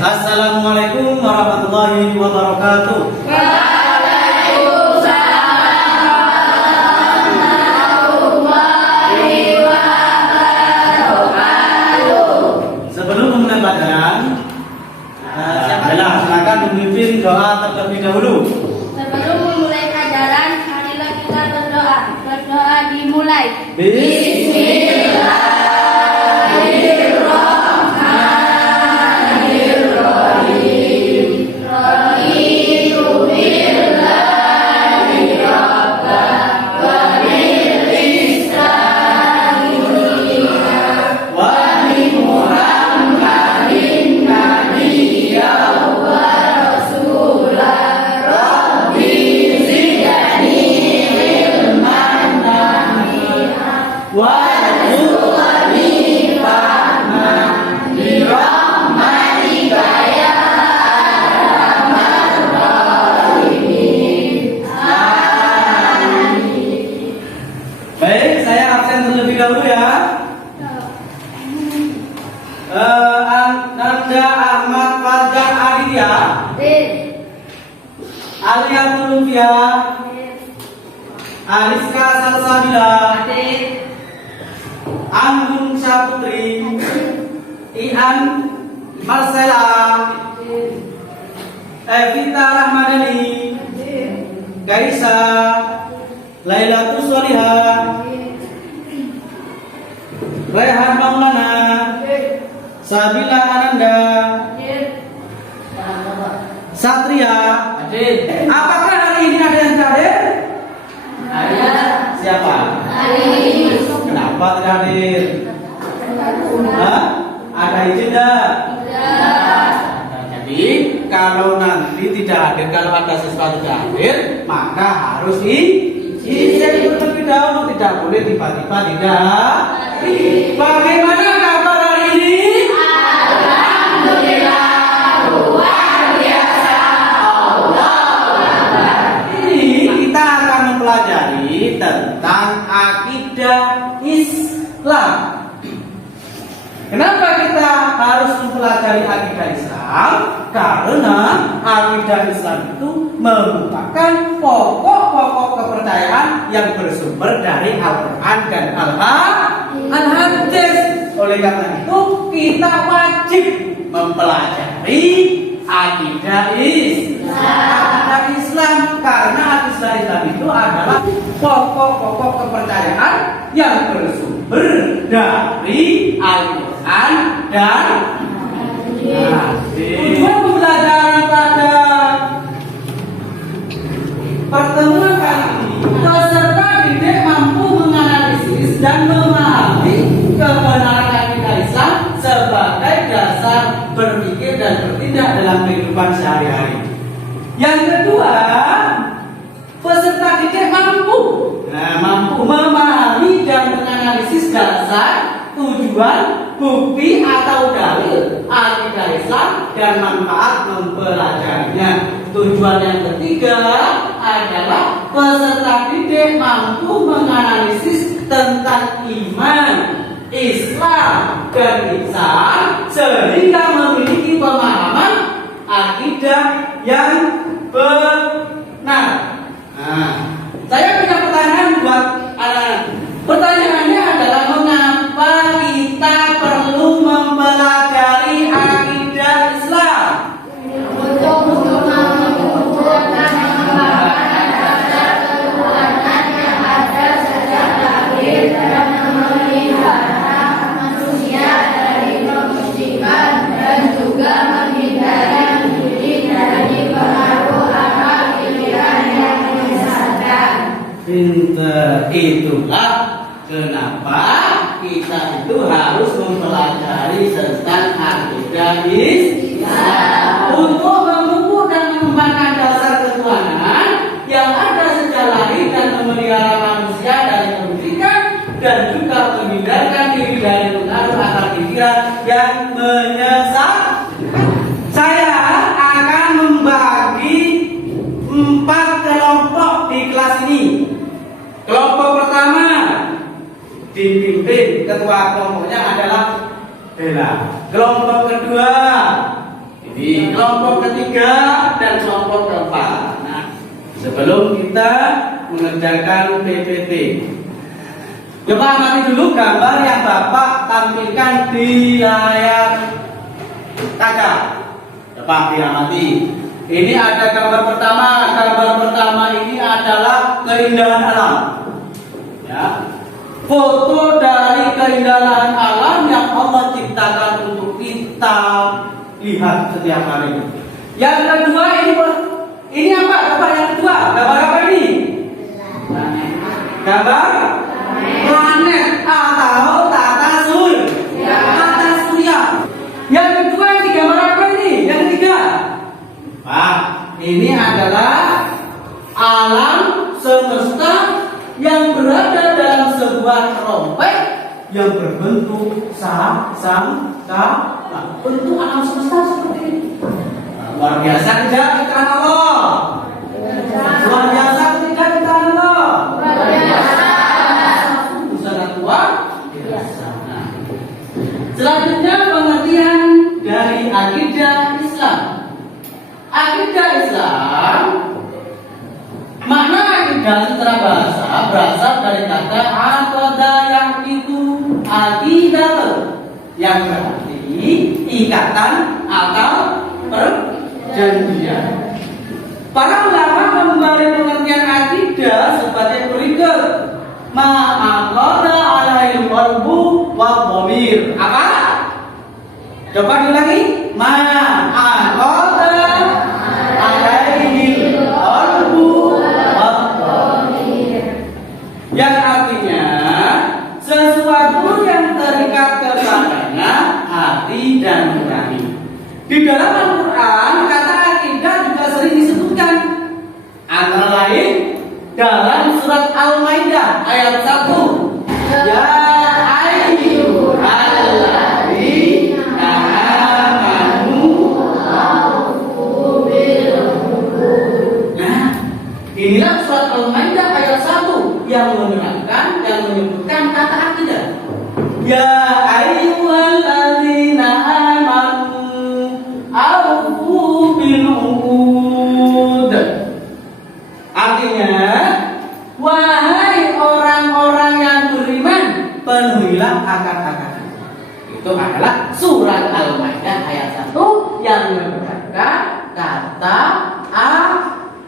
Assalamualaikum warahmatullahi wabarakatuh. Waalaikumsalam warahmatullahi wabarakatuh. Sebelum memulai pelajaran, silakan memimpin doa terlebih dahulu. Sebelum memulai pelajaran, marilah kita berdoa. Berdoa dimulai. Bismillah. Baik, saya absen terlebih dahulu ya. Nanda Ahmad Fajar Aditya, Alia Tulufia, Aliska Salsabila, Anggun Syaputri, Ian Marcella, Evita Rahmadani, Gaisa, Lailatul Solihah, Rehan Maulana, Sabila Ananda, Satria. Apakah hari ini ada yang hadir? Ada. Siapa? Kenapa tidak hadir? Ada izin tidak? Jadi kalau nanti tidak hadir, kalau ada sesuatu tidak hadir, maka harus izin terlebih dahulu, tidak boleh tiba-tiba tidak. Bagaimana kabar hari ini? Alhamdulillah, luar biasa. Ini kita akan mempelajari tentang akidah Islam. Kenapa kita harus mempelajari akidah Islam? Karena akidah Islam itu merupakan pokok-pokok kepercayaan yang bersumber dari Al-Quran dan Al-Hadis. Oleh karena itu kita wajib mempelajari akidah Islam, karena akidah Islam itu adalah pokok-pokok kepercayaan yang bersumber dari Al-Quran dan tujuan pembelajaran pada pertemuan kali ini, peserta didik mampu menganalisis dan memahami kebenaran akidah Islam sebagai dasar berpikir dan bertindak dalam kehidupan sehari-hari. Yang kedua, peserta didik mampu memahami dan menganalisis dasar, tujuan, bukti atau dalil akidah Islam dan manfaat mempelajarinya. Tujuan yang ketiga adalah peserta didik mampu menganalisis tentang iman, Islam, dan ihsan sehingga memiliki pemahaman akidah yang benar. Saya punya pertanyaan buat anak-anak. Pertanyaannya adalah, mengapa kita perlu mempelajari akidah Islam? Untuk mengumpulkan pemahaman dasar ketuhanan yang ada sejak lahir dan memelihara manusia dari kemusyrikan dan juga menghindari diri dari pengaruh akal pikiran yang menyesatkan. Pinter. Itulah kenapa kita itu harus mempelajari tentang akidah Islam untuk mengukur dan mengembangkan dasar ketuhanan ketua kelompoknya adalah Bella. Kelompok kedua ini, kelompok ketiga dan kelompok keempat. Nah, sebelum kita mengerjakan PPT, coba amati dulu gambar yang Bapak tampilkan di layar kaca. Coba diamati. Ini ada gambar pertama. Gambar pertama ini adalah keindahan alam. Ya. Foto dari keindahan alam yang Allah ciptakan untuk kita lihat setiap hari. Yang kedua ini apa? Apa yang kedua? Gambar apa ini? Gambar planet atau tata surya. Yang kedua ini gambar apa ini? Yang ketiga. Pak, ini adalah alam semesta yang berada dalam sebuah trompet yang berbentuk bentuk alam semesta seperti ini. Luar biasa tidak ciptaan Allah? Luar biasa tidak ciptaan Allah? Luar biasa. Sangat luar biasa. Nah, selanjutnya pengertian dari akidah Islam. Akidah Islam, makna akidah secara bahasa berasal dari kata aqada yang itu akidah yang berarti ikatan atau perjanjian. Para ulama memberi pengertian akidah sebagai berikut: ma'aqada alaihi qalbu wa dhamir. Apa? Coba diulangi. Ma'aqada alaihi qalbu wa dhamir. Yang artinya sesuatu yang terikat kepadanya hati dan nurani. Di dalam Al-Quran kata akidah juga sering disebutkan, antara lain dalam surat Al-Maidah ayat 1. Ya ayyuhalladzina amanu aufu bil uqud. Nah, inilah surat Al-Maidah ayat 1 yang menerangkan dan menyebutkan kata akidah. Ya ayyuhalladzina amanu aufu bil uqud. Artinya, wahai orang-orang yang beriman, penuhilah akad-akad. Itu adalah surat Al-Maidah ayat 1 yang menerangkan kata akidah.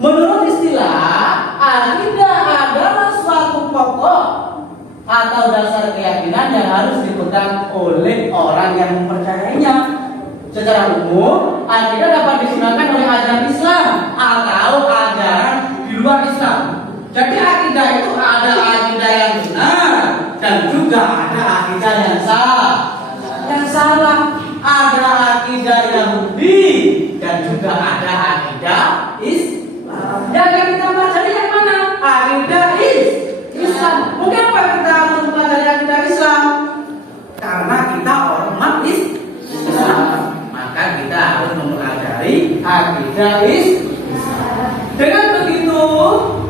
Menurut istilah, akidah adalah suatu pokok atau dasar keyakinan yang harus dipegang oleh orang yang mempercayainya. Secara umum, akidah dapat digunakan oleh ajaran Islam atau ajaran di luar Islam. Jadi akidah itu ada akidah yang benar dan juga ada akidah yang salah. Yang salah ada akidah Yahudi dan juga ada akidah Islam. Yang kita pelajari yang mana? Akidah Islam. Mungkin apa kita harus mempelajari akidah Islam? Karena kita umat Islam, maka kita harus mempelajari akidah Islam. Dengan begitu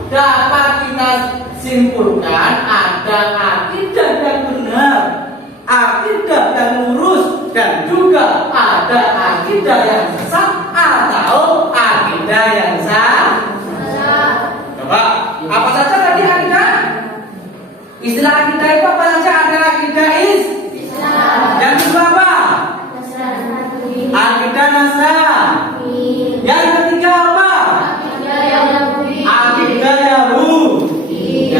dapat kita simpulkan ada akidah yang benar, akidah yang lurus, dan juga ada akidah yang sesat atau akidah yang salah. Coba, apa saja tadi akidah? Istilah akidah itu apa saja? Ada akidah Islam. Yang kedua apa? Akidah Nasrani. Yang ketiga apa? Akidah Yahudi.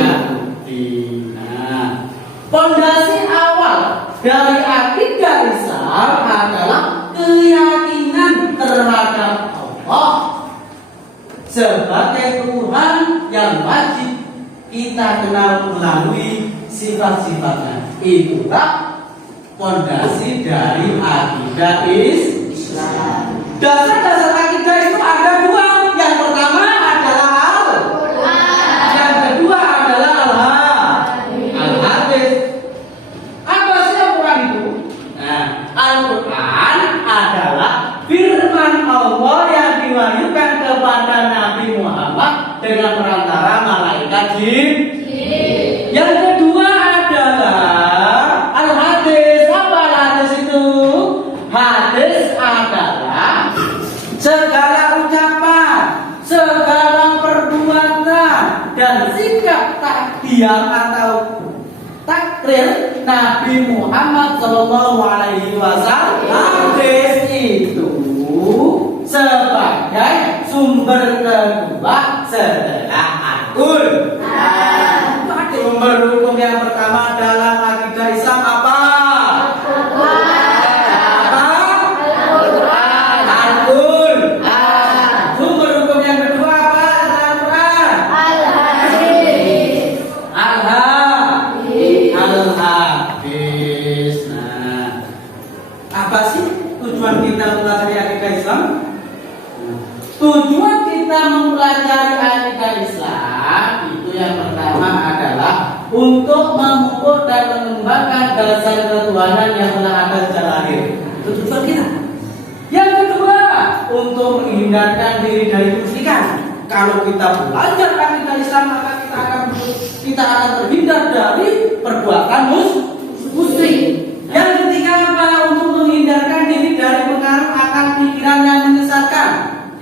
Nah, pondasi awal dari akidah Islam adalah keyakinan terhadap Allah sebagai Tuhan yang wajib kita kenal melalui sifat-sifatnya. Itulah pondasi dari akidah Islam. Dasar-dasar akidah itu ada dua. Yang pertama adalah Al-Quran. Yang kedua adalah Al-Hadis. Apa sih Al-Quran itu? Nah, Al-Quran adalah firman Allah yang diwahyukan kepada Nabi Muhammad dengan perantara malaikat jin. Yang kedua adalah al-hadis. Apa al-hadis itu? Hadis adalah segala ucapan, segala perbuatan dan sikap diam atau takrir Nabi Muhammad Shallallahu Alaihi Wasallam. Hadis itu sebagai sumber kedua setelah Al-Qur'an. Sumber hukum yang pertama dalam akidah Islam apa? Sumber hukum yang kedua apa? Al-Hadis. Nah, apa sih tujuan kita mempelajari akidah Islam? Tujuan kita mempelajari akidah Islam itu yang pertama adalah untuk mengukur dan mengembangkan dasar ketuhanan yang telah ada sejak lahir. Itu tujuan kita. Yang kedua, untuk menghindarkan diri dari kemusyrikan. Kalau kita belajar akidah Islam maka kita akan terhindar dari perbuatan musyrik. Yang ketiga apa? Untuk menghindarkan diri dari pengaruh akan pikiran yang menyesatkan.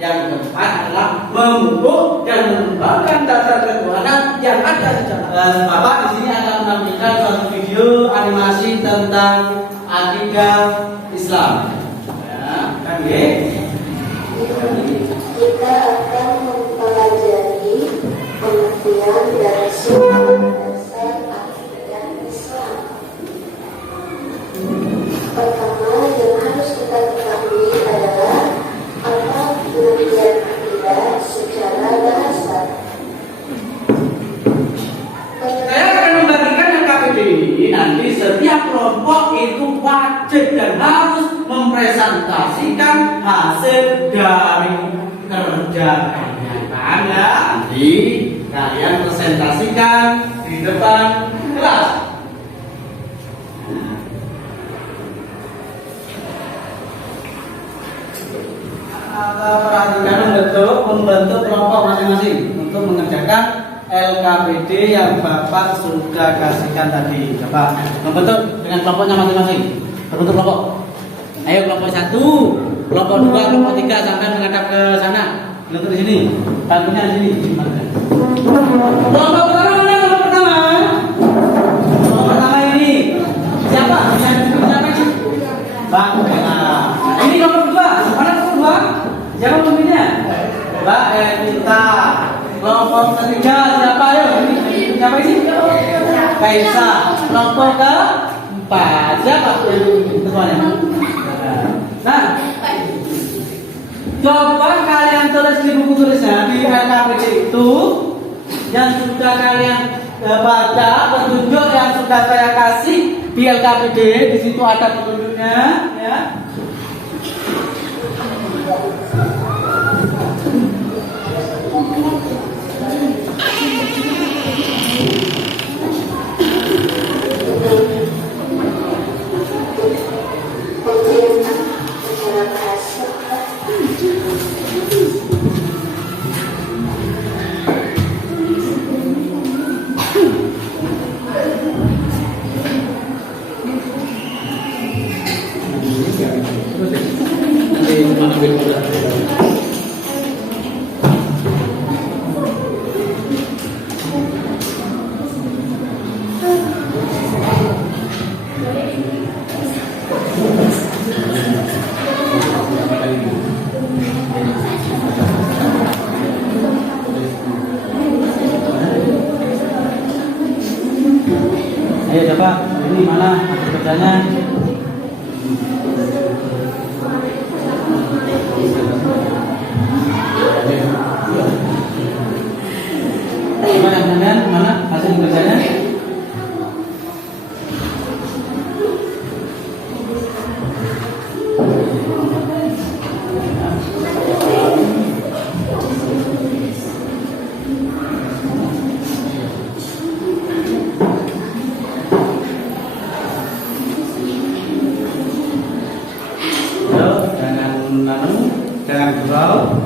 Yang keempat adalah memupuk dan mengembangkan dasar ketuhanan yang ada sejak lahir. Bapak di sini akan menampilkan suatu video animasi tentang akidah Islam. Ya, kan ya? Kita akan mempelajari pengertian dari sumber dasar akidah Islam. Pertama yang harus kita ketahui adalah apa pengertian akidah secara bahasa. Saya akan membagikan LKPD ini nanti setiap kelompok itu wajib dan harus mempresentasikan hasil dari kerja kalian. Nanti kalian presentasikan di depan kelas. Perhatikan membentuk kelompok masing-masing untuk mengerjakan LKPD yang Bapak sudah kasihkan tadi. Coba membentuk dengan kelompoknya masing-masing. Berbentuk kelompok. Ayo kelompok 1, kelompok 2, kelompok 3 sampai menghadap ke sana. Bentuk di sini. Bantunya di sini. Kelompok pertama mana? Kelompok pertama. Kelompok pertama ini siapa? Siapa ini? Bang Bella. Ini kelompok kedua. Mana kelompok kedua? Siapa pemimpinnya? Mbak Evita. Kelompok ketiga siapa? Ayo. Siapa ini? Kaisa. Kelompok keempat siapa? Ketuanya. Nah, coba kalian tulis di buku tulisnya di LKPD itu yang sudah kalian baca petunjuk yang sudah saya kasih di LKPD. Di situ ada petunjuknya, ya. Secara bahasa. Ayo coba, ini mana kerjanya? Gimana kalian? Mana hasil kerjanya? Jangan gurau.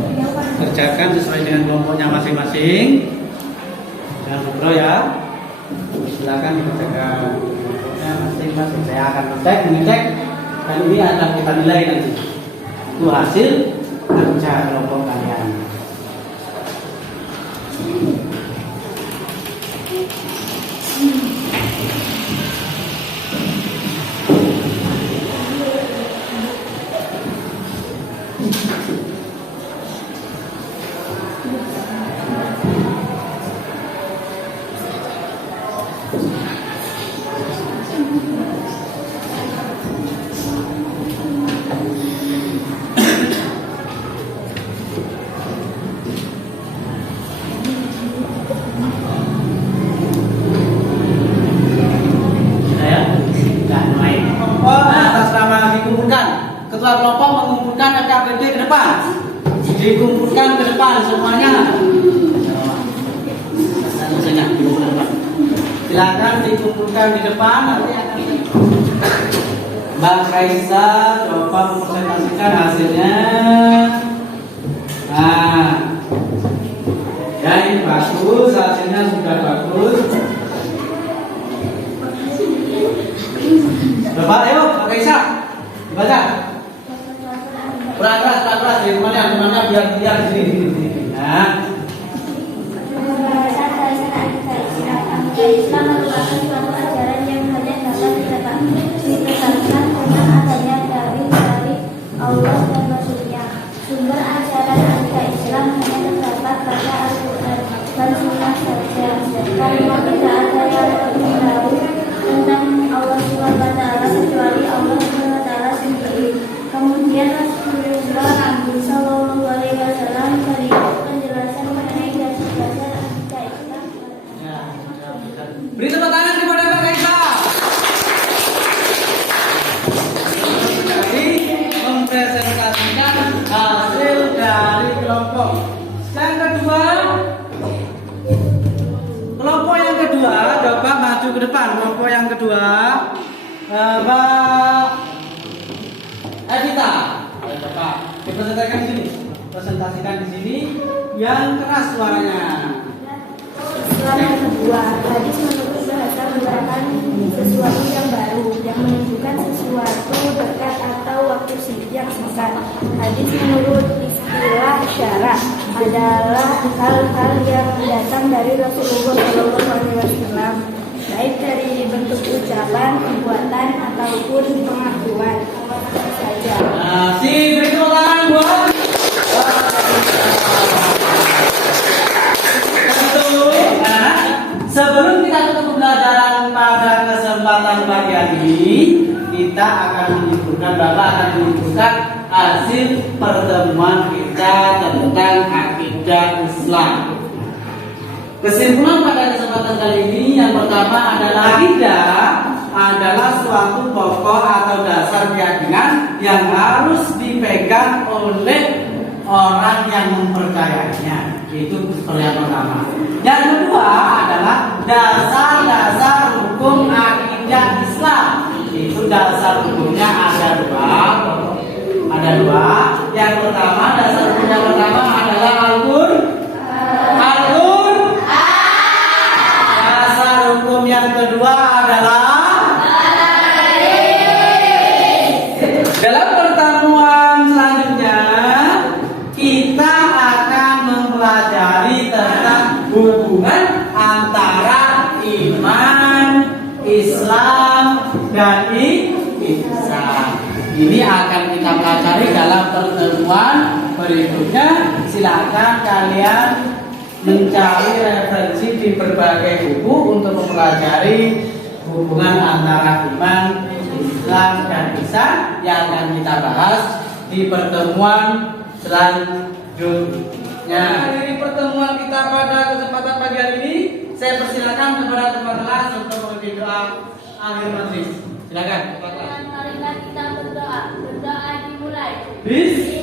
kerjakan sesuai dengan kelompoknya masing-masing. Jangan bro ya. Silakan dikerjakan kelompoknya masing-masing. Saya akan mengecek dan ini akan kita nilai nanti. Itu hasil kerja kelompok kalian. Ketua kelompok mengumpulkan RKPD ke depan, dikumpulkan ke depan semuanya. Silakan dikumpulkan di depan. Nanti akan Mbak Kaisa coba mempresentasikan hasilnya. Nah, ya ini bagus, hasilnya sudah bagus. Coba ayo Mbak Kaisa baca. Keras dari mana biar di sini. Nah. Islam merupakan suatu ajaran yang hanya dapat ditetapkan dengan adanya dari Allah dan Rasulnya. Sumber ajaran anti-Islam hanya terdapat pada Al-Quran dan Sunnah saja. Karena tidak ada yang lebih tahu tentang Allah SWT kecuali Allah SWT sendiri. Kemudian Rasulullah Shallallahu Alaihi Wasallam memberikan penjelasan mengenai dasar-dasar anti-Islam. Beri tepuk tangan kepada Mbak Kaisa. Jadi mempresentasikan hasil dari kelompok. Yang kedua, kelompok yang kedua, coba maju ke depan. Kelompok yang kedua, Mbak Evita. Coba dipresentasikan di sini. Presentasikan di sini yang keras suaranya. Islam yang kedua, hadis menurut bahasa merupakan sesuatu yang baru yang menunjukkan sesuatu dekat atau waktu yang singkat. Hadis menurut istilah syarah adalah hal-hal yang datang dari Rasulullah SAW, baik dari bentuk ucapan, perbuatan ataupun pengakuan saja. Si berikutan buat. Sebelum kita tutup pembelajaran pada kesempatan pagi hari ini, kita akan menyebutkan, Bapak akan menyebutkan hasil pertemuan kita tentang akidah Islam. Kesimpulan pada kesempatan kali ini yang pertama adalah akidah adalah suatu pokok atau dasar keyakinan yang harus dipegang oleh orang yang mempercayainya. Itu yang pertama. Yang kedua adalah dasar-dasar hukum akidah Islam. Itu dasar hukumnya ada dua. Yang pertama, dasar hukum yang pertama adalah Al-Qur'an. Dasar hukum yang kedua adalah dalam pertemuan selanjutnya kita akan mempelajari tentang hubungan antara iman, Islam, dan ihsan. Ini akan kita pelajari dalam pertemuan berikutnya. Silakan kalian mencari referensi di berbagai buku untuk mempelajari hubungan antara iman, Islam, dan ihsan yang akan kita bahas di pertemuan selanjutnya. Dari pertemuan kita pada kesempatan pagi hari ini, saya persilakan kepada teman kelas untuk memimpin doa akhir majelis. Silakan. Marilah kita berdoa. Berdoa dimulai. Bis.